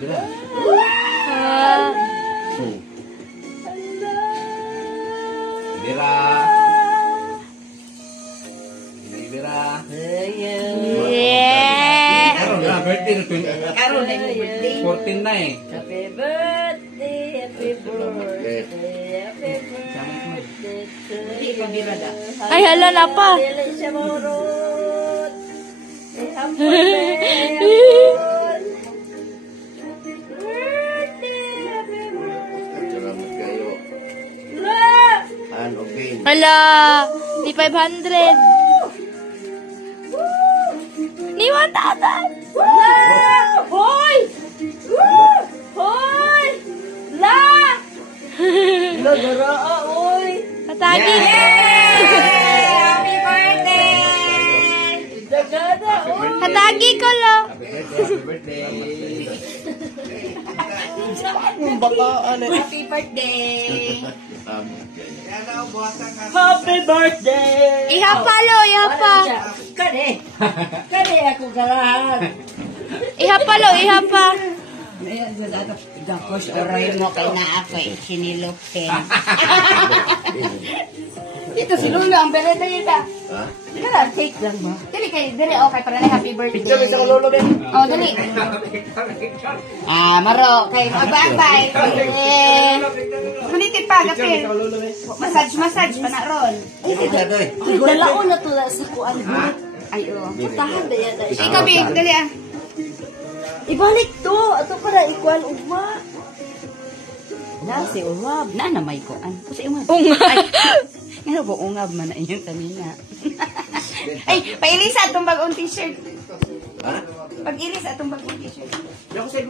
Bira. Bira. Bira. Yeah. Karon na birthday na Karon na yung birthday. 14 na eh. Happy birthday, happy birthday, happy birthday to you. Ay, hala na pa. Dili siya marunot. Happy birthday, happy birthday, happy birthday. Salamat kayo. La! An okay. Hala, di 500. Ni 1,000. La! Hoy! Hoy! La! La, garaa, oy! Patagi. Happy birthday! Dagada, oy! Patagi ko lo. Happy birthday. Yung bataan eh. Happy birthday! Salamat kayo. Happy birthday! Ihapa lo, ihapa. Kani! Kani ako galahan! Ihapa lo, ihapa. Tapos oray mo kay naa kay sinilupin. Ito si Lula ang bereda ita. Ha? Kaya take lang ba? Dili kay dili okay para na happy birthday. Picture sa lolo ben. Oh, dili. Maro kay bye-bye. Manitit pa kapil. Massage pa na ron. Dalaon na to sa kuan. Ay oh. Putahan ba yan? Ikaw, Bi, dali ah. Ibalik to. Ato para ikuan ugma. Na si ungab na na may kuan. Si ungab. Ungab. Ano ba ungab man na inyong kanina? Ay, pailisa atong bagong t-shirt. Ha? Pag-ilis atong bagong t-shirt. Yung sa